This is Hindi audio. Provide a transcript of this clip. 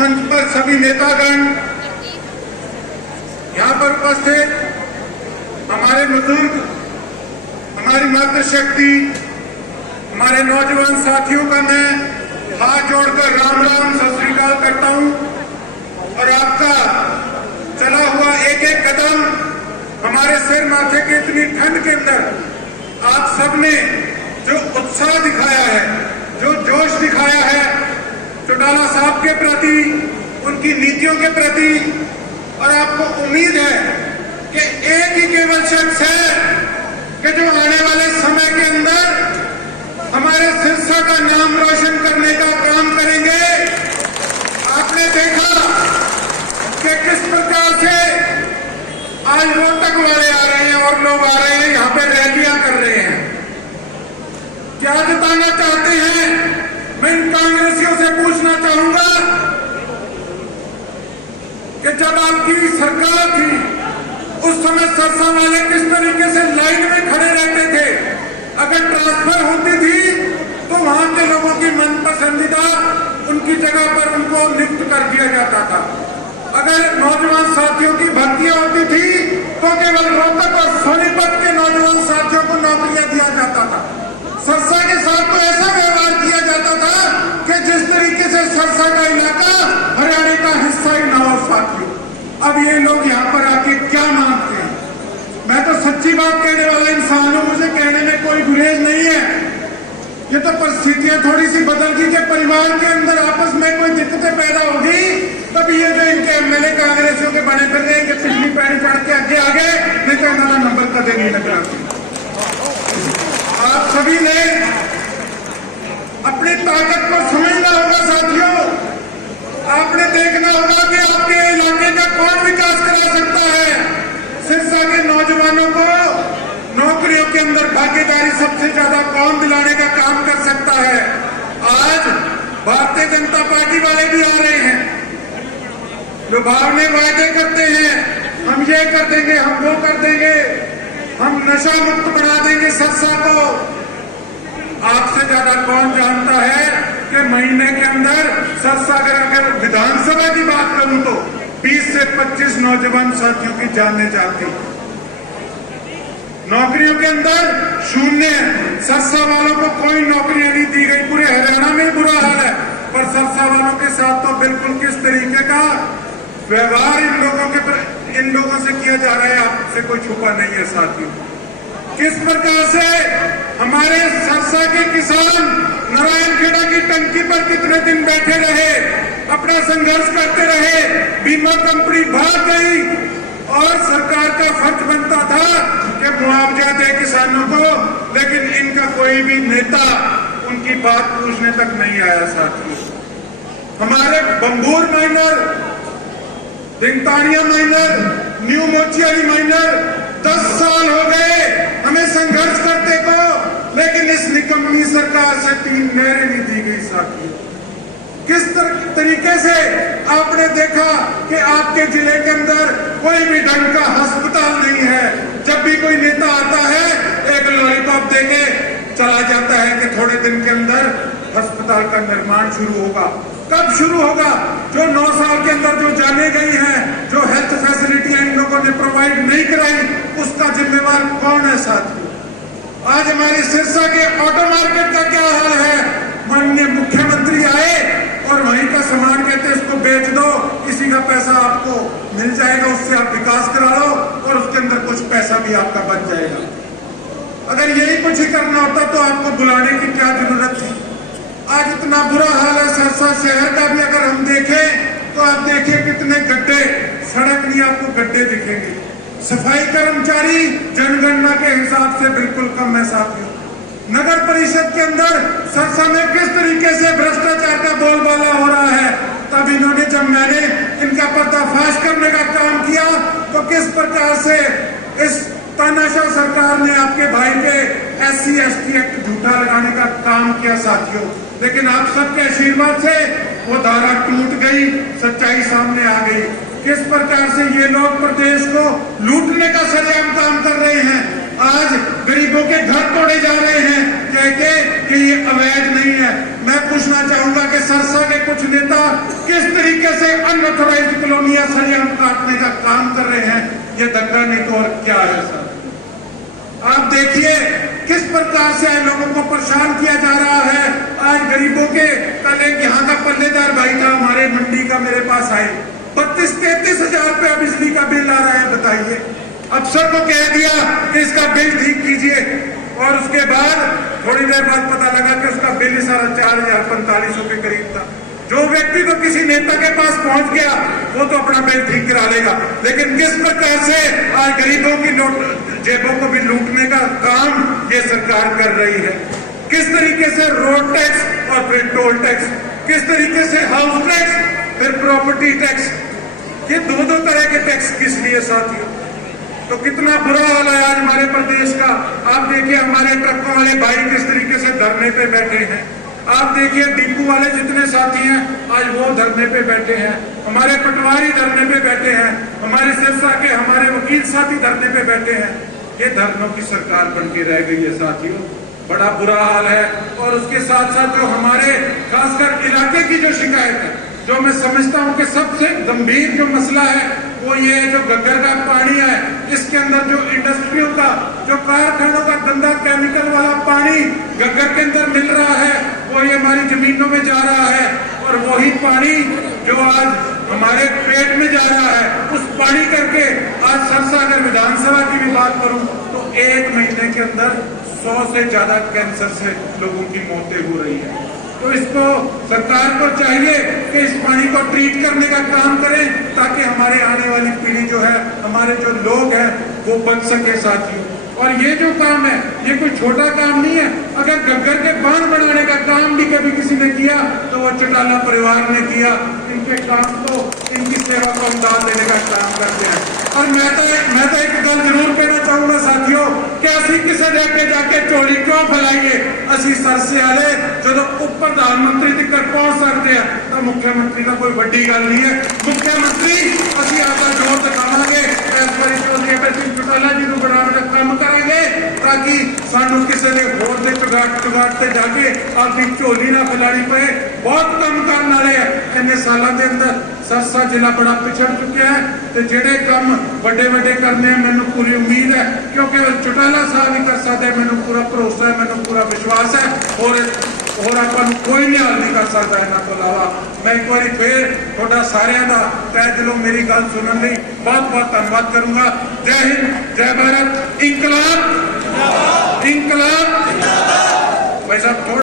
मंच पर सभी नेतागण, यहाँ पर उपस्थित हमारे बुजुर्ग, हमारी मातृशक्ति, हमारे नौजवान साथियों का मैं हाथ जोड़कर राम राम सत श्री अकाल करता हूँ। और आपका चला हुआ एक एक कदम हमारे सिर माथे के इतनी ठंड के अंदर आप सबने जो उत्साह दिखाया है, जो जोश दिखाया है चौटाला साहब के प्रति, उनकी नीतियों के प्रति, और आपको उम्मीद है कि एक ही केवल शख्स है कि जो आने वाले समय के अंदर हमारे सिरसा का नाम रोशन करने का काम करेंगे। आपने देखा कि किस प्रकार से आज रोहतक वाले आ रहे हैं और लोग आ रहे हैं, यहाँ पे रैलियां कर रहे हैं। क्या जताना चाहते हैं? मैं इन कांग्रेसियों से पूछना चाहूंगा कि जब आपकी सरकार थी उस समय सरसा वाले किस तरीके से लाइन में खड़े रहते थे। अगर ट्रांसफर होती थी तो वहां के लोगों की मन पसंदीदा उनकी जगह पर उनको नियुक्त कर दिया जाता था। अगर नौजवान साथियों की भर्तियां होती थी तो केवल रोहतक और सोनीपत के नौजवान साथियों को नौकरियां दिया जाता था। सरसा के साथ तो ऐसा व्यवहार किया जाता था कि जिस तरीके से सरसा का इलाका हरियाणा का हिस्सा ही ना हो साथियों। अब ये लोग यहाँ पर आके क्या मांगते हैं? मैं तो सच्ची बात कहने वाला इंसान हूं, मुझे कहने में कोई गुरेज नहीं है। ये तो परिस्थितियां थोड़ी सी बदल गई कि परिवार के अंदर आपस में कोई दिक्कतें पैदा होगी, तब ये जो इनके एमएलए कांग्रेसियों के बने फिर रहे हैं कि पिछली पैड़ी चढ़ के आगे आ गए, नहीं तो इन्होंने नंबर कदे नहीं लगा। आप सभी ने अपनी ताकत को समझना होगा साथियों। आपने देखना होगा कि आपके इलाके का कौन विकास करा सकता है। सिरसा के नौजवानों को नौकरियों के अंदर भागीदारी सबसे ज्यादा कौन दिलाने का काम कर सकता है। आज भारतीय जनता पार्टी वाले भी आ रहे हैं, लुभावने वायदे करते हैं, हम ये कर देंगे, हम वो कर देंगे, हम नशा मुक्त बना देंगे सिरसा को। आपसे ज्यादा कौन जानता है कि महीने के अंदर सिरसा अगर विधानसभा की बात करूं तो 20 से 25 नौजवान साथियों की जानने जाती। नौकरियों के अंदर शून्य। सिरसा वालों को कोई नौकरियां नहीं दी गई। पूरे हरियाणा में बुरा हाल है, पर सिरसा वालों के साथ तो बिल्कुल किस तरीके का व्यवहार इन लोगों से किया जा रहा है, आपसे कोई छुपा नहीं है साथियों। किस प्रकार से हमारे सिरसा के किसान नारायणखेड़ा की टंकी पर कितने दिन बैठे रहे, अपना संघर्ष करते रहे, बीमा कंपनी भाग गई और सरकार का फर्ज बनता था कि मुआवजा दे किसानों को, लेकिन इनका कोई भी नेता उनकी बात पूछने तक नहीं आया साथियों। हमारे बंबूर माइनर, दिंगतानिया माइनर, न्यू मोचियारी माइनर 10 साल हो गए हमें संघर्ष करते को, लेकिन इस निकम्मी सरकार से 3 नहरें नहीं दी गई साथियों। किस तरीके से आपने देखा कि आपके जिले के अंदर कोई भी ढंग का अस्पताल नहीं है। जब भी कोई नेता आता है एक लॉलीपॉप देके चला जाता है कि थोड़े दिन के अंदर अस्पताल का निर्माण शुरू होगा। कब शुरू होगा? जो 9 साल के अंदर जो जाने गई हैं, जो हेल्थ फैसिलिटियां इन लोगों ने प्रोवाइड नहीं कराई, उसका जिम्मेवार कौन है साथियों? आज हमारी सिरसा के ऑटो मार्केट का क्या हाल है? माननीय मुख्यमंत्री आए और वहीं का सामान कहते हैं इसको बेच दो, इसी का पैसा आपको मिल जाएगा, उससे आप विकास करा लो और उसके अंदर कुछ पैसा भी आपका बच जाएगा। अगर यही कुछ ही करना होता तो आपको बुलाने की क्या जरूरत थी? आज इतना बुरा हाल है सिरसा शहर का भी। अगर हम देखें तो आप देखिए कितने गड्ढे, सड़क नहीं आपको गड्ढे दिखेंगे। सफाई कर्मचारी जनगणना के हिसाब से बिल्कुल कम है साथियों। नगर परिषद के अंदर सिरसा में किस तरीके से भ्रष्टाचार का बोलबाला हो रहा है। तब इन्होंने, जब मैंने इनका पर्दाफाश करने का काम किया तो किस प्रकार से इस तानाशाह सरकार ने आपके भाई पे SC ST एक्ट झूठा लगाने का काम किया साथियों। लेकिन आप सबके आशीर्वाद से वो धारा टूट गई, सच्चाई सामने आ गई। किस प्रकार से ये लोग प्रदेश को लूटने का सरेआम काम कर रहे हैं। आज गरीबों के घर तोड़े जा रहे हैं कह के कि ये अवैध नहीं है। मैं पूछना चाहूंगा कि सिरसा के कुछ नेता किस तरीके अनऑथोराइज्ड कॉलोनियां सरियाम काटने का काम कर रहे हैं। ये धक्का नहीं तो और क्या है सर? आप देखिए किस प्रकार से लोगों को परेशान किया जा रहा है। आज गरीबों के, कल एक यहाँ का पल्लेदार भाई था हमारे मंडी का, मेरे पास आए, 32-33 हजार रुपया बिजली का बिल आ रहा है। बताइए, अफसर को कह दिया कि इसका बिल ठीक कीजिए, और उसके बाद थोड़ी देर बाद पता लगा कि उसका बिल ही सारा 4,045 के करीब था। जो व्यक्ति तो किसी नेता के पास पहुंच गया वो तो अपना बिल ठीक करा लेगा, लेकिन किस प्रकार से आज गरीबों की जेबों को भी लूटने का काम ये सरकार कर रही है। किस तरीके से रोड टैक्स और फिर टोल टैक्स, किस तरीके से हाउस टैक्स, फिर प्रॉपर्टी टैक्स, ये दो तरह के टैक्स किस लिए साथियों? तो कितना बुरा हाल है आज हमारे प्रदेश का। आप देखिए हमारे ट्रकों वाले भाई किस तरीके से धरने पे बैठे हैं। आप देखिए डिपू वाले जितने साथी हैं आज वो धरने पे बैठे हैं, हमारे पटवारी धरने पे बैठे हैं, हमारे सिरसा के हमारे वकील साथी धरने पे बैठे हैं। ये धरनों की सरकार बन के रह गई है साथियों, बड़ा बुरा हाल है। और उसके साथ साथ जो हमारे खासकर इलाके की जो शिकायत है, जो मैं समझता हूं कि सबसे गंभीर जो मसला है वो ये है, जो गग्गर का पानी है, इसके अंदर जो इंडस्ट्रियों का, जो कारखानों का गंदा केमिकल वाला पानी गग्गर के अंदर मिल रहा है, वो ये हमारी जमीनों में जा रहा है। और वही पानी जो आज हमारे पेट में जा रहा है, उस पानी करके आज सरसा अगर विधानसभा की भी बात करूं तो 1 महीने के अंदर 100 से ज्यादा कैंसर से लोगों की मौतें हो रही है। तो इसको सरकार को चाहिए कि इस पानी को ट्रीट करने का काम करें, ताकि हमारे आने वाली पीढ़ी जो है, हमारे जो लोग हैं वो बच सके साथियों। और ये जो काम है ये कोई छोटा काम नहीं है। अगर गग्गर के बांध बनाने का काम भी कभी किसी ने किया तो वो चौटाला परिवार ने किया। इनके काम को, इनकी सेवा को अनुदान देने का काम करते हैं। और मैं तो एक गल जरूर कहना चाहूंगा साथियों कि असी किसी देके जाके चोली क्यों फैलाइए। असी सरसे वाले जो उप प्रधानमंत्री तक पहुंच सकते हैं तो मुख्यमंत्री का कोई बड़ी गल नहीं है। मुख्यमंत्री असी आपका जोर दिखावांगे, इस बार चौटाला जी को बनाने का काम करेंगे, ताकि सानू किसी ने होर से चुगाट से जाके आपकी झोली ना फैलानी पे। बहुत कम करने वाले हैं इन्ने सालों के अंदर। सरसा जिला बड़ा पिछड़ चुका है, तो जेडे काम बड़े बड़े करने हैं मैंने पूरी उम्मीद है, क्योंकि चौटाला साहब ही कर सकते हैं। मैंने पूरा भरोसा है, मैंने पूरा विश्वास है, और अपन कोई नहीं हल नहीं कर सकता इन्हों को अलावा। मैं एक बार फिर थोड़ा सारिया का तय दिलों मेरी गल सुनने लिए बहुत बहुत धन्यवाद करूंगा। जय हिंद, जय भारत, इंकलाब, इंकलाब। भाई साहब